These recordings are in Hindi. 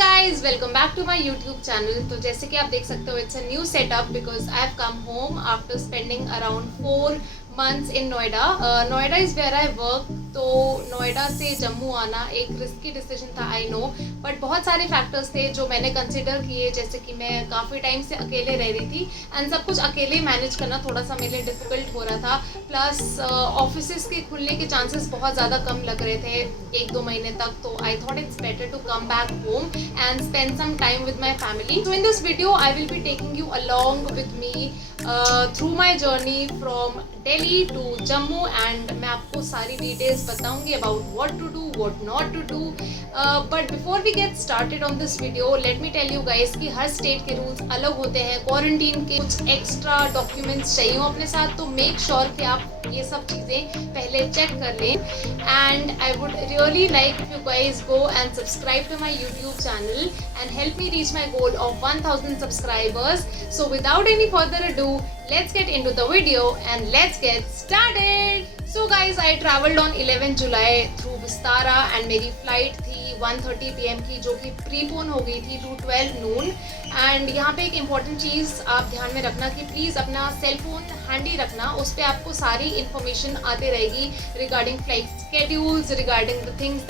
Guys welcome back to my YouTube channel. तो जैसे कि आप देख सकते हो it's a new setup because I have come home after spending around 4 months in Noida. Noida is where I work. तो नोएडा से जम्मू आना एक रिस्की डिसीजन था, आई नो, बट बहुत सारे फैक्टर्स थे जो मैंने कंसिडर किए। जैसे कि मैं काफ़ी टाइम से अकेले रह रही थी एंड सब कुछ अकेले मैनेज करना थोड़ा सा मेरे लिए डिफ़िकल्ट हो रहा था। प्लस ऑफिसेस के खुलने के चांसेस बहुत ज़्यादा कम लग रहे थे 1-2 महीने तक। तो I thought it's better to come back home and spend some time with my family. So in this video I will be taking you along with me through my journey from Delhi to Jammu and मैं आपको सारी details बताऊंगी about what to do, what not to do. But before we get started on this video, let me tell you guys कि हर state के rules अलग होते हैं। Quarantine के कुछ extra documents चाहिए हो अपने साथ, तो make sure कि आप ये सब चीज़ें पहले check कर लें। And I would really like if you guys go and subscribe to my YouTube channel and help me reach my goal of 1000 subscribers. So without any further ado, let's get into the video and let's get started. So guys, I traveled on 11 July through Vistara and मेरी flight थी 1:30 PM की, जो कि प्रीपोन हो गई थी to 12 noon. एंड यहाँ पे एक इम्पॉर्टेंट चीज़ आप ध्यान में रखना कि प्लीज़ अपना सेल फोन हैंडी रखना, उस पर आपको सारी इन्फॉर्मेशन आती रहेगी regarding flight schedules, regarding the things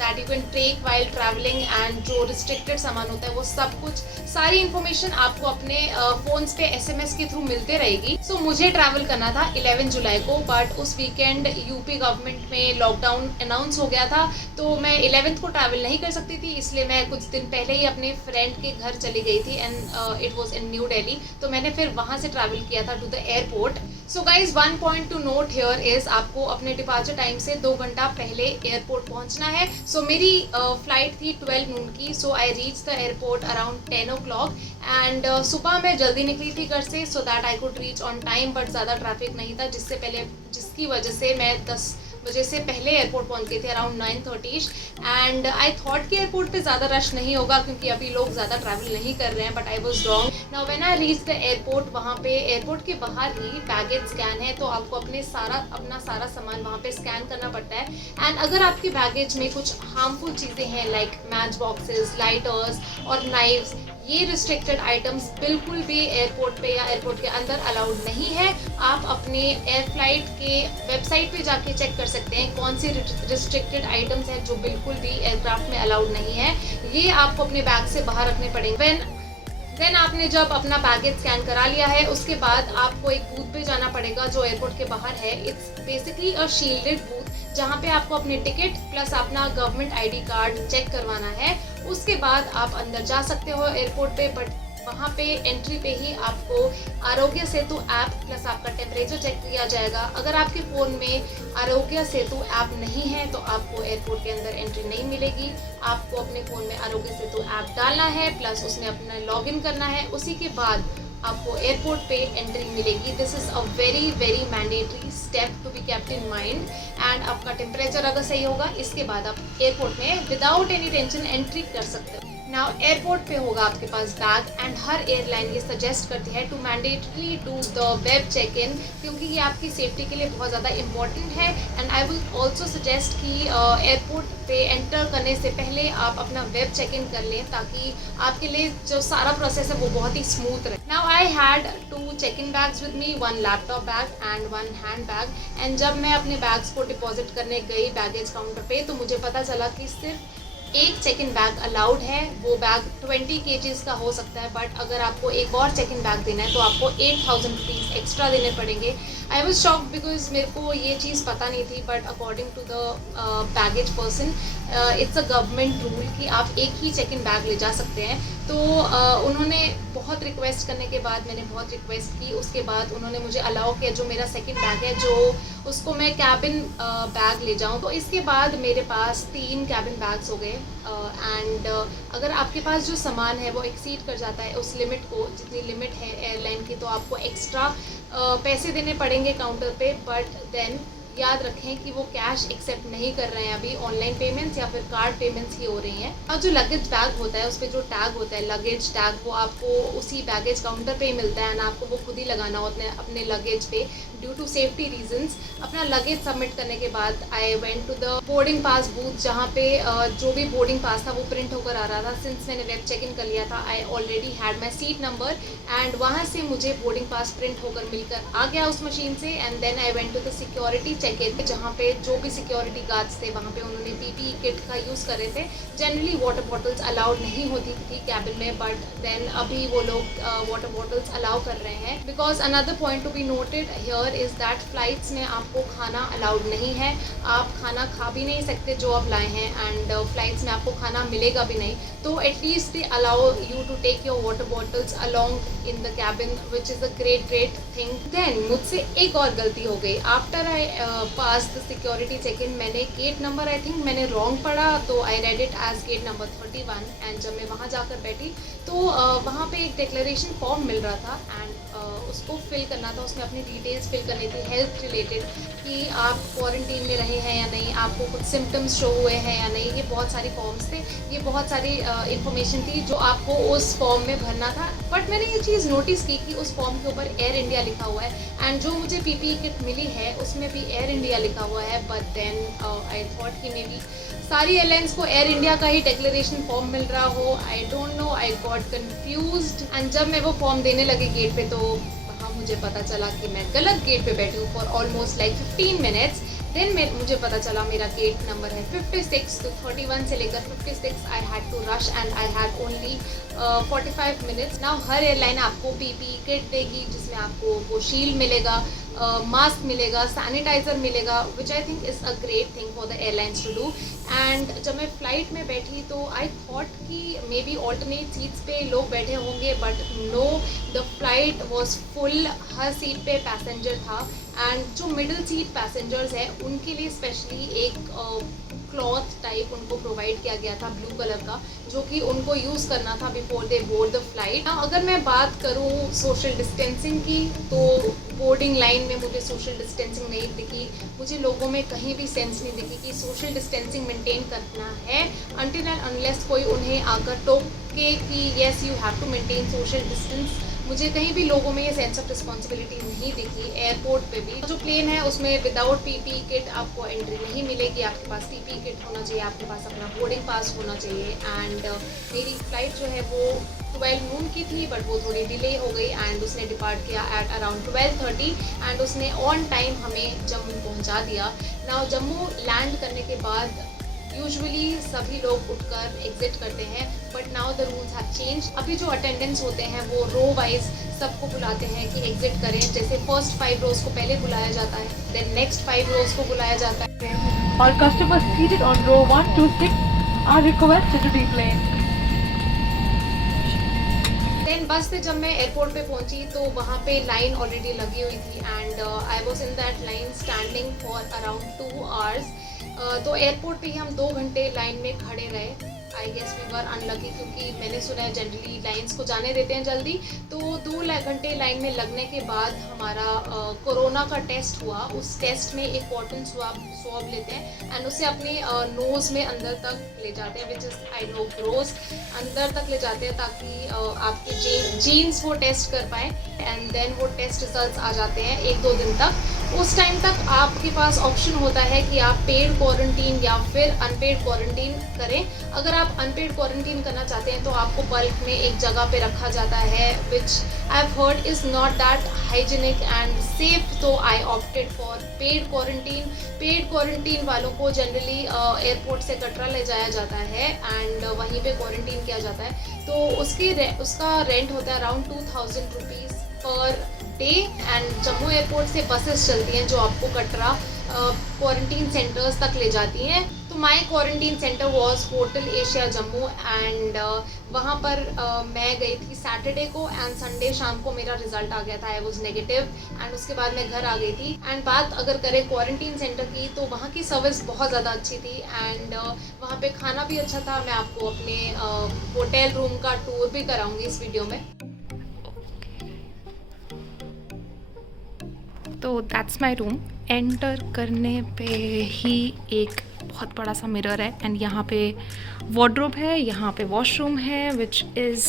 that you can take while travelling and जो रिस्ट्रिक्टेड सामान होता है वो सब कुछ, सारी इन्फॉर्मेशन आपको अपने फ़ोन्स पे SMS के थ्रू मिलते रहेगी। सो मुझे ट्रैवल करना था 11 जुलाई को, बट उस वीकेंड यूपी गवर्नमेंट में लॉकडाउन अनाउंस हो गया था, तो मैं 11th को ट्रैवल नहीं कर सकती थी। इसलिए मैं कुछ दिन पहले ही अपने फ्रेंड के घर चली गई थी and it was in New Delhi. तो मैंने फिर वहाँ से ट्रैवल किया था to the airport. So guys, one point to note here is आपको अपने डिपार्चर टाइम से 2 घंटा पहले एयरपोर्ट पहुंचना है। सो मेरी फ्लाइट थी 12 नून की। So I reach the airport around 10 o'clock and सुबह मैं जल्दी निकली थी घर से so that I could reach on time, but ज़्यादा ट्रैफिक नहीं था जिसकी वजह से मैं 10 बजे से पहले एयरपोर्ट पहुंच गई थी अराउंड 9:30 एंड आई थॉट कि एयरपोर्ट पे ज़्यादा रश नहीं होगा क्योंकि अभी लोग ज़्यादा ट्रैवल नहीं कर रहे हैं, but I was wrong. Now when I reach the airport, वहाँ पे एयरपोर्ट के बाहर ही बैगेज स्कैन है, तो आपको अपना सारा सामान वहाँ पे स्कैन करना पड़ता है। एंड अगर आपके बैगेज में कुछ हार्मफुल चीज़ें हैं लाइक मैच बॉक्सेस, लाइटर्स और नाइव्स, ये रिस्ट्रिक्टेड आइटम्स बिल्कुल भी एयरपोर्ट पे या एयरपोर्ट के अंदर अलाउड नहीं है। आप अपने एयर फ्लाइट के वेबसाइट पे जाके चेक कर सकते हैं कौन सी रिस्ट्रिक्टेड आइटम्स हैं जो बिल्कुल भी एयरक्राफ्ट में अलाउड नहीं है। ये आपको अपने बैग से बाहर रखने पड़ेंगे। देन आपने जब अपना बैगेज स्कैन करा लिया है, उसके बाद आपको एक बूथ पे जाना पड़ेगा जो एयरपोर्ट के बाहर है। It's basically a shielded booth जहाँ पे आपको अपने टिकट प्लस अपना गवर्नमेंट ID कार्ड चेक करवाना है। उसके बाद आप अंदर जा सकते हो एयरपोर्ट पे, बट वहाँ पे एंट्री पे ही आपको आरोग्य सेतु ऐप प्लस आपका टेम्परेचर चेक किया जाएगा। अगर आपके फ़ोन में आरोग्य सेतु ऐप नहीं है तो आपको एयरपोर्ट के अंदर एंट्री नहीं मिलेगी। आपको अपने फ़ोन में आरोग्य सेतु ऐप डालना है प्लस उसमें अपना लॉगिन करना है, उसी के बाद आपको एयरपोर्ट पे एंट्री मिलेगी। This is a very very mandatory step to be kept in mind. And आपका टेम्परेचर अगर सही होगा, इसके बाद आप एयरपोर्ट में विदाउट एनी टेंशन एंट्री कर सकते हो। नाउ एयरपोर्ट पे होगा आपके पास बैग एंड हर एयरलाइन ये सजेस्ट करती है to mandatory do the web check in, क्योंकि ये आपकी सेफ्टी के लिए बहुत ज़्यादा इंपॉर्टेंट है। And I will also suggest कि एयरपोर्ट पे एंटर करने से पहले आप अपना वेब चेक इन कर लें ताकि आपके लिए जो सारा प्रोसेस है वो बहुत ही स्मूथ रहे। Now I had 2 check-in bags with me, 1 laptop bag and 1 hand bag. And जब मैं अपने बैग्स को डिपॉजिट करने गई बैगेज काउंटर पे, तो मुझे पता चला कि सिर्फ एक चेक-इन बैग अलाउड है। वो बैग 20 kgs का हो सकता है, बट अगर आपको एक और चेक-इन बैग देना है तो आपको 8000 रुपीज़ एक्स्ट्रा देने पड़ेंगे। आई वॉज शॉक्ड बिकॉज मेरे को ये चीज़ पता नहीं थी, but according to the baggage person it's a government rule कि आप एक ही चेक-इन बैग ले जा सकते हैं। तो उन्होंने बहुत रिक्वेस्ट करने के बाद, मैंने बहुत रिक्वेस्ट की, उसके बाद उन्होंने मुझे अलाउ किया जो मेरा सेकंड बैग है जो उसको मैं कैबिन बैग ले जाऊं। तो इसके बाद मेरे पास 3 कैबिन बैग्स हो गए। एंड अगर आपके पास जो सामान है वो एक्सीड कर जाता है उस लिमिट को, जितनी लिमिट है एयरलाइन की, तो आपको एक्स्ट्रा पैसे देने पड़ेंगे काउंटर पे। बट देन याद रखें कि वो कैश एक्सेप्ट नहीं कर रहे हैं अभी, ऑनलाइन पेमेंट्स या फिर कार्ड पेमेंट्स ही हो रही हैं। और जो लगेज बैग होता है उस पर जो टैग होता है लगेज टैग, वो आपको उसी बैगेज काउंटर पे ही मिलता है ना, आपको वो खुद ही लगाना होता है अपने लगेज पे। ड्यू टू सेफ्टी रीजंस अपना लगेज सबमिट करने के बाद I went to the boarding pass booth, जहाँ पे जो भी बोर्डिंग पास था वो प्रिंट होकर आ रहा था। सिंस मैंने वेब चेक इन कर लिया था, I already had my seat number and वहाँ से मुझे बोर्डिंग पास प्रिंट होकर मिलकर आ गया उस मशीन से। And then I went to the security check in, जहाँ पे जो भी सिक्योरिटी गार्ड्स थे वहाँ पे उन्होंने पीपीई किट का यूज़ कर रहे थे। जनरली वाटर बॉटल्स अलाउड नहीं होती थी कैबिन में, बट देन अभी वो लोग वाटर बॉटल्स अलाउ कर रहे हैं। Because another point to be noted here is that flights में आपको खाना अलाउड नहीं है, आप खाना खा भी नहीं सकते जो आप लाए हैं, एंड फ्लाइट्स में आपको खाना मिलेगा भी नहीं। तो at least they allow you to take your water bottles along in the cabin, which is a great thing. Then मुझसे एक और गलती हो गई। After I pass the security check in, मैंने गेट नंबर आई थिंक मैंने रॉन्ग पढ़ा, तो I read it as gate number 31। And जब मैं वहाँ जाकर बैठी तो वहाँ पे एक डिक्लेरेशन फॉर्म मिल रहा था एंड उसको फिल करना था। उसमें अपनी डिटेल्स फिल करनी थी हेल्थ रिलेटेड, कि आप क्वारंटीन में रहे हैं या नहीं, आपको कुछ सिम्टम्स शो हुए हैं या नहीं। ये बहुत सारी फॉर्म्स थे, ये बहुत सारी इन्फॉर्मेशन थी जो आपको उस फॉर्म में भरना था। बट मैंने ये चीज़ नोटिस की कि उस फॉर्म के ऊपर एयर इंडिया लिखा हुआ है एंड जो मुझे पीपीई किट मिली है उसमें भी एयर इंडिया लिखा हुआ है। बट देन आई थॉट कि मे बी सारी एयरलाइंस को एयर इंडिया का ही डिक्लेरेशन फॉर्म मिल रहा हो। I don't know, I got confused. And जब मैं वो फॉर्म देने लगी गेट पे, तो वहाँ मुझे पता चला कि मैं गलत गेट पे बैठी हूँ for almost like 15 minutes. Then मुझे पता चला मेरा गेट नंबर है 56, तो 31 से लेकर 56 I had to rush and I had only 45 minutes. Now हर एयरलाइन आपको पीपीई किट देगी, जिसमें आपको वो शील्ड मिलेगा, मास्क मिलेगा, सैनिटाइज़र मिलेगा, which I think is a great thing for the airlines to do. And जब मैं फ़्लाइट में बैठी तो आई थॉट कि मे बी ऑल्टरनेट सीट्स पे लोग बैठे होंगे, but no, the flight was full. हर सीट पे पैसेंजर था एंड जो मिडिल सीट पैसेंजर्स हैं उनके लिए स्पेशली एक क्लॉथ टाइप उनको प्रोवाइड किया गया था ब्लू कलर का, जो कि उनको यूज़ करना था before they board the flight. अगर मैं बात करूँ सोशल डिस्टेंसिंग की, तो बोर्डिंग लाइन में मुझे सोशल डिस्टेंसिंग नहीं दिखी। मुझे लोगों में कहीं भी सेंस नहीं दिखी कि सोशल डिस्टेंसिंग मेंटेन करना है, अनटिल एंड अनलेस कोई उन्हें आकर टोके कि yes you have to maintain social distance. मुझे कहीं भी लोगों में ये सेंस ऑफ रिस्पॉन्सिबिलिटी नहीं दिखी। एयरपोर्ट पे भी जो प्लेन है उसमें विदाउट पीपीई किट आपको एंट्री नहीं मिलेगी। आपके पास पीपीई किट होना चाहिए, आपके पास अपना बोर्डिंग पास होना चाहिए। एंड मेरी फ़्लाइट जो है वो 12 नून की थी, बट वो थोड़ी डिले हो गई एंड उसने डिपार्ट किया एट अराउंड 12:30 एंड उसने ऑन टाइम हमें जम्मू पहुंचा दिया। नाउ जम्मू लैंड करने के बाद यूजुअली सभी लोग उठकर एग्जिट करते हैं, but now the rules have change. अभी जो अटेंडेंट्स होते हैं वो रो वाइज सबको बुलाते हैं कि एग्जिट करें। जैसे फर्स्ट 5 रोज को पहले बुलाया जाता है, देन नेक्स्ट 5 रोज को बुलाया जाता है। All customers seated on row 1 to 6 are requested to deplane. Then bus से जब मैं एयरपोर्ट पे पहुंची तो वहाँ पे लाइन ऑलरेडी लगी हुई थी and I was in that line standing for around 2 hours. तो एयरपोर्ट पे ही हम 2 घंटे लाइन में खड़े रहे। I guess we were unlucky, क्योंकि मैंने सुना है जनरली लाइंस को जाने देते हैं जल्दी। तो 2 घंटे लाइन में लगने के बाद हमारा कोरोना का टेस्ट हुआ। उस टेस्ट में एक कॉटन स्वॉब लेते हैं एंड उसे अपने नोज़ में अंदर तक ले जाते हैं, which is I know gross, अंदर तक ले जाते हैं ताकि आपके जीन्स वो टेस्ट कर पाएँ एंड देन वो टेस्ट रिजल्ट्स आ जाते हैं 1-2 दिन तक। उस टाइम तक आपके पास ऑप्शन होता है कि आप पेड क्वारंटीन या फिर अनपेड क्वारंटीन करें। अगर आप अनपेड क्वारंटीन करना चाहते हैं तो आपको बल्क में एक जगह पे रखा जाता है, which I have heard is not that hygienic and safe. तो I opted for paid quarantine. Paid quarantine वालों को जनरली एयरपोर्ट से कटरा ले जाया जाता है एंड वहीं पे क्वारंटीन किया जाता है। तो उसका रेंट होता है around 2000 rupees per day. And Jammu airport से बसेस चलती हैं जो आपको कटरा क्वारंटीन सेंटर्स तक ले जाती हैं। तो my quarantine centre was hotel Asia Jammu and वहाँ पर मैं गई थी सैटरडे को एंड संडे शाम को मेरा रिजल्ट आ गया था, आई वॉज नेगेटिव एंड उसके बाद मैं घर आ गई थी। एंड बात अगर करें क्वारंटीन सेंटर की तो वहाँ की सर्विस बहुत ज़्यादा अच्छी थी एंड वहाँ पे खाना भी अच्छा था। मैं आपको अपने होटल रूम का टूर भी कराऊंगी इस वीडियो में। तो दैट्स माई रूम। एंटर करने पे ही एक बहुत बड़ा सा मिरर है एंड यहाँ पे वार्डरोब है, यहाँ पे वॉशरूम है विच इज़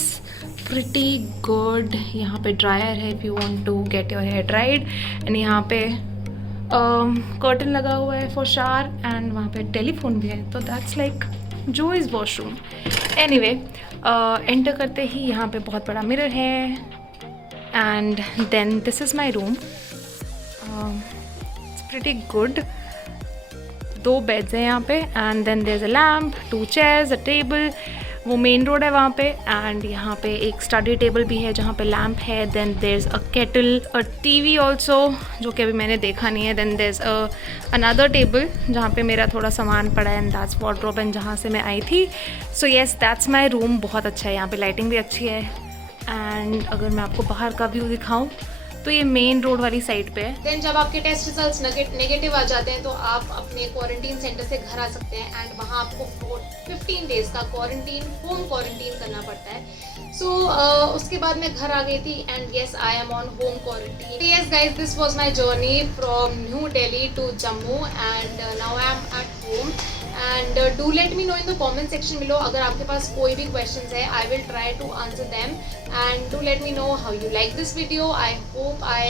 प्रिटी गुड। यहाँ पे ड्रायर है if you want to get your hair dried and यहाँ पे कर्टन लगा हुआ है फॉर शावर एंड वहाँ पे टेलीफोन भी है, तो दैट्स लाइक जो इज़ वॉशरूम। एनीवे एंटर करते ही यहाँ पे बहुत बड़ा मिरर है and then this is my room. It's pretty good. 2 beds हैं यहाँ पे and then there is a lamp, 2 chairs, a table. वो मेन रोड है वहाँ पे एंड यहाँ पे एक स्टडी टेबल भी है जहाँ पे लैम्प है। Then there is a kettle, a TV also जो कि अभी मैंने देखा नहीं है। Then there is another table जहाँ पे मेरा थोड़ा सामान पड़ा है एंड दैट्स वार्डरोब एंड जहाँ से मैं आई थी। So yes that's my room. बहुत अच्छा है, यहाँ पे लाइटिंग भी अच्छी है एंड अगर मैं आपको बाहर का व्यू दिखाऊँ तो ये मेन रोड वाली साइड पे है। देन जब आपके टेस्ट रिजल्ट्स नेगेटिव आ जाते हैं तो आप अपने क्वारंटीन सेंटर से घर आ सकते हैं एंड वहाँ आपको 15 डेज का क्वारंटीन, होम क्वारंटीन करना पड़ता है। सो उसके बाद मैं घर आ गई थी and yes I am on home quarantine. Yes guys, this was my journey from New Delhi to Jammu and now I am at home and do let me know in the comment section below अगर आपके पास कोई भी questions है, I will try to answer them and do let me know how you like this video. I hope I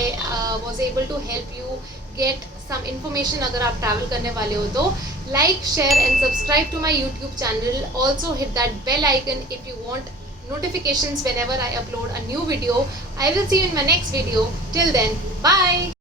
was able to help you get some information अगर आप travel करने वाले हो तो like, share and subscribe to my YouTube channel. Also hit that bell icon if you want notifications whenever I upload a new video. I will see you in my next video. Till then, bye.